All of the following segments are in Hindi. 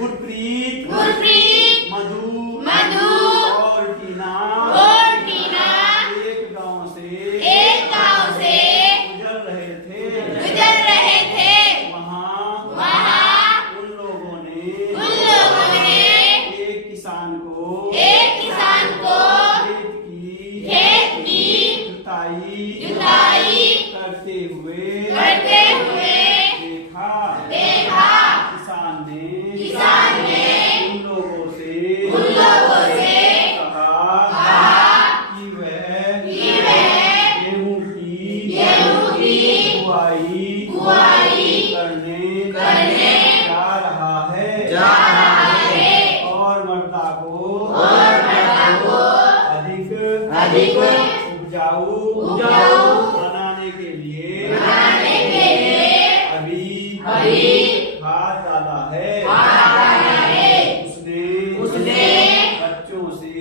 गुरप्रीत मधु और टीना एक गांव से गुजर रहे थे। वहाँ उन लोगों ने एक किसान को खेत की जुताई करते हुए देखा। किसान ने उन लोगों से कहा कि वह गेहूं की बुआई करने जा रहा है और मृदा को अधिक उपजाऊ बनाने के लिए अभी खाद डाला है। उसने बच्चों से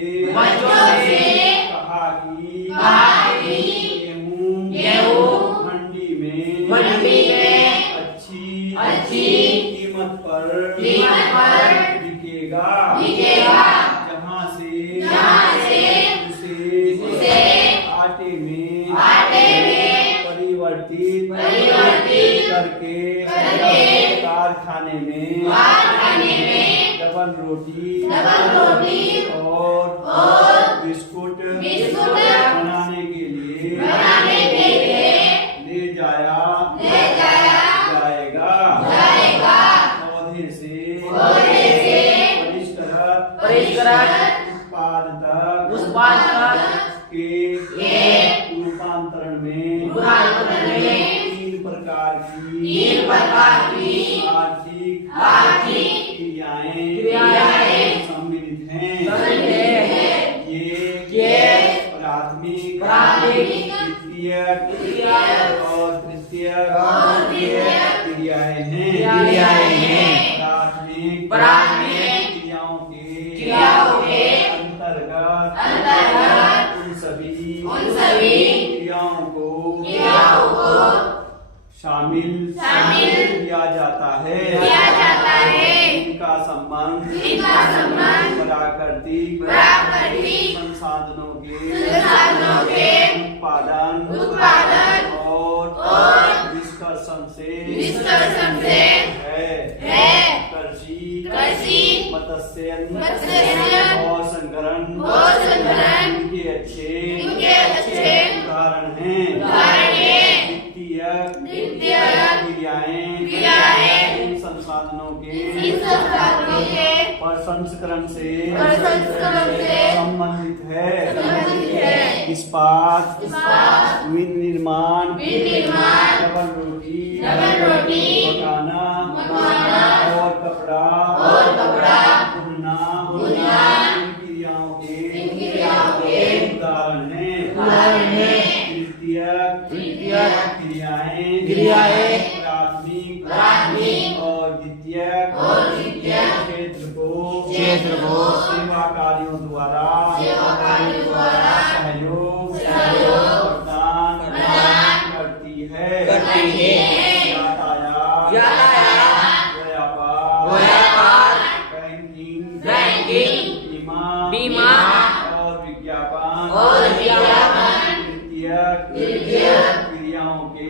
कहा कि गेहूं मंडी में अच्छी कीमत पर बिकेगा, जहाँ से उसे आटे में परिवर्तित करके कारखाने में डबल रोटी और बिस्कुट बनाने के लिए ले जाया जाएगा। पौधे से परिष्कृत उत्पाद तक के रूपांतरण में 3 प्रकार की आर्थिक क्रियाएं सम्मिलित हैं। ये प्राथमिक, द्वितीय और तृतीय क्रियाएं हैं। प्राथमिक क्रियाओं के अंतर्गत उन सभी क्रियाओं को शामिल किया जाता है। इनका संबंध प्राकृतिक संसाधनों के उत्पादन और निष्कर्षण से है। कृषि, मत्स्य और संग्रहण इनके अच्छे उदाहरण हैं। वित्तीय क्रियाएं इन संसाधनों के प्रसंस्करण से संबंधित है। इस्पात, विनिर्माण, डबल रोटी पकाना और कपड़ा बुनना इन क्रियाओं के उदाहरण हैं। तृतीय क्रियाएं प्राथमिक और द्वितीय क्षेत्र को सेवा कार्यों द्वारा सहयोग प्रदान करती है। यातायात, व्यापार, बैंकिंग, बीमा और विज्ञापन तृतीय क्रियाओं के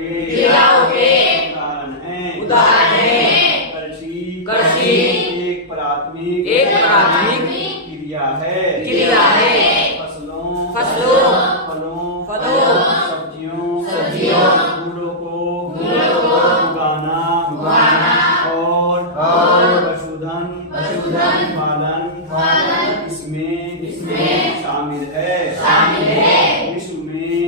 उदाहरण हैं। कृषि एक प्राथमिक क्रिया है। फसलों, फलों, सब्जियों, फूलों को उगाना और पशुधन पालन इसमें शामिल है। विश्व में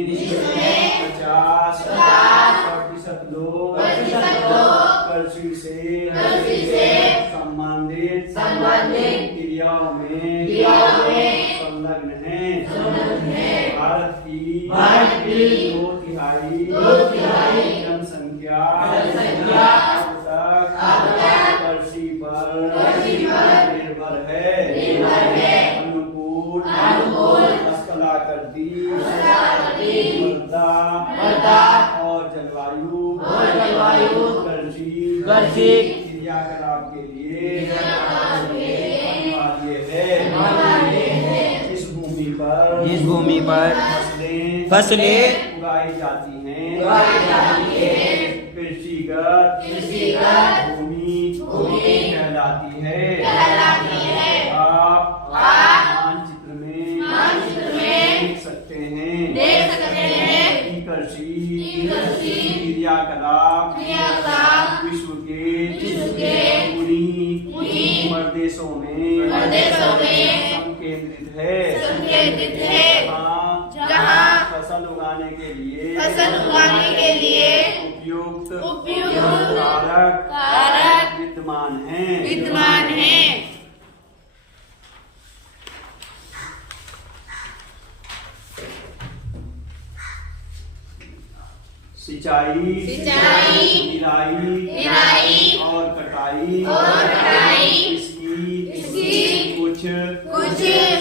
50% लोग कृषि से संबंधित क्रियाओं में संलग्न हैं। भारत की 2/3 जनसंख्या अब तक कृषि पर निर्भर है। अनुकूल स्थलाकृति, मृदा और जलवायु कृषि क्रियाकलाप के लिए इस भूमि पर फसलें उगाई जाती हैं। कृषिगत भूमि कहलाती है। आप मानचित्र में देख सकते हैं कि कृषि क्रियाकलाप विश्व के पूरी प्रदेशों में संकेंद्रित है। जहाँ फसल उगाने के लिए उपयुक्त कारक विद्यमान हैं। सिंचाई, निराई और कटाई इसकी कुछ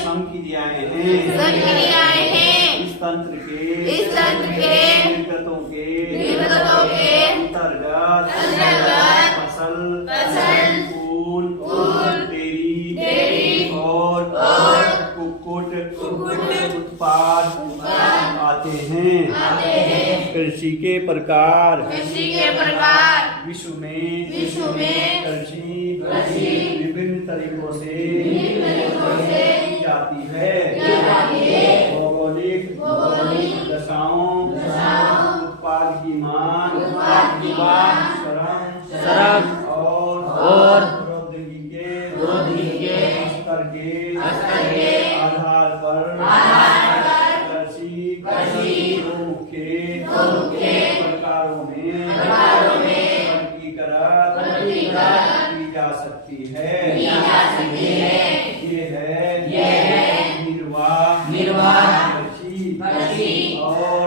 संक्रियाएं हैं। इस तंत्र के निर्गतों के अंतर्गत फसल, फूल, डेयरी और कुक्कुट उत्पाद आते हैं। कृषि के प्रकार विश्व में कृषि विभिन्न तरीकों से की जाती है। भौगोलिक दशाओं, उत्पाद की मांग, श्रम और प्रौद्योगिकी के स्तर के आधार पर कृषि दो मुख्य प्रकारों में वर्गीकृत की जा सकती है। ये है निर्वाह कृषि और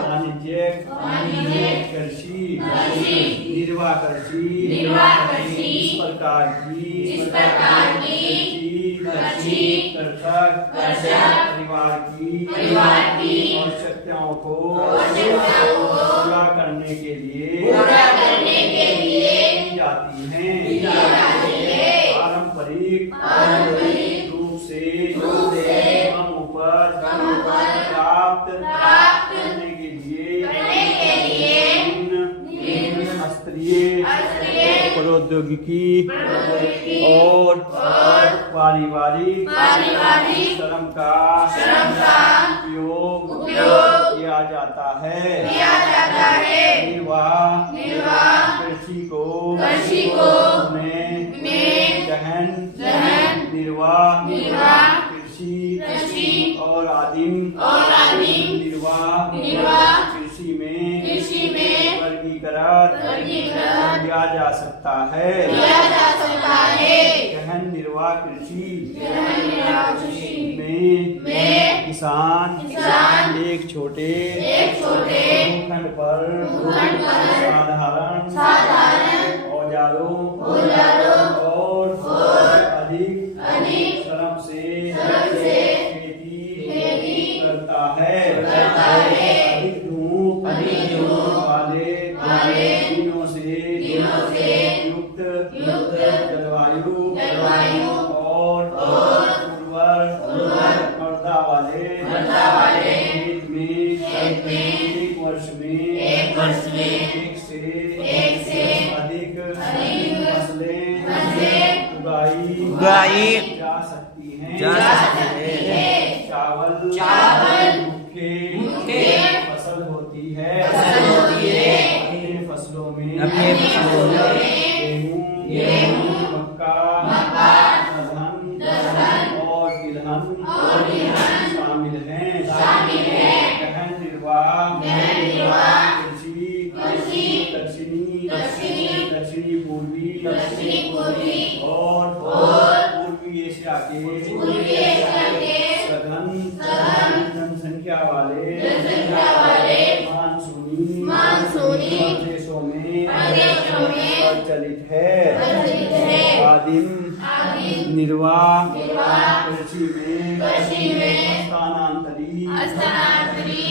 वाणिज्यिक कृषि। निर्वाह कृषि इस प्रकार की कृषक परिवार की आवश्यकताओं को पूरा करने के लिए की जाती हैं। पारंपरिक रूप से कम उपज प्राप्त करने के लिए स्तरीय प्रौद्योगिकी और पारिवारिक श्रम का उपयोग किया जाता है। निर्वाह कृषि को में गहन निर्वाह कृषि और आदिम निर्वाह कृषि में वर्गीकृत किया जा सकता है। गहन निर्वाह कृषि में किसान एक छोटे भूखंड पर साधारण औजारों और अधिक श्रम से खेती करता है। अधिक धूप वाले दिनों से युक्त जलवायु और उर्वर मृदा वाले खेत में एक वर्ष में एक से अधिक फसलें उगाई जा सकती हैं। चावल मुख्य फसल होती है। अन्य फसलों में गेहूं, मक्का, दलहन और तिलहन शामिल हैं। गहन निर्वाह कृषि दक्षिणी पूर्वी और पूर्वी एशिया के सघन जनसंख्या वाले मानसूनी प्रदेशों में प्रचलित है। आदिम निर्वाह कृषि में स्थानांतरित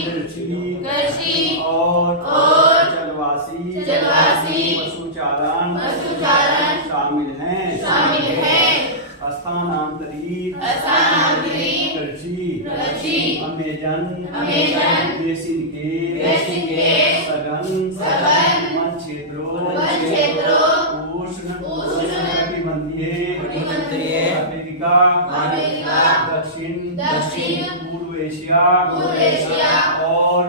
कृषि और जलवासी पशुचारण शामिल हैं। स्थानांतरित कृषि अमेजन बेसिन के सघन वन क्षेत्रों उष्ण कटिबंधीय अमेरिका दक्षिण पूर्व एशिया और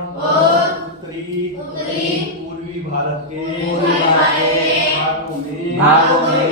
उत्तरी पूर्वी भारत के भागों में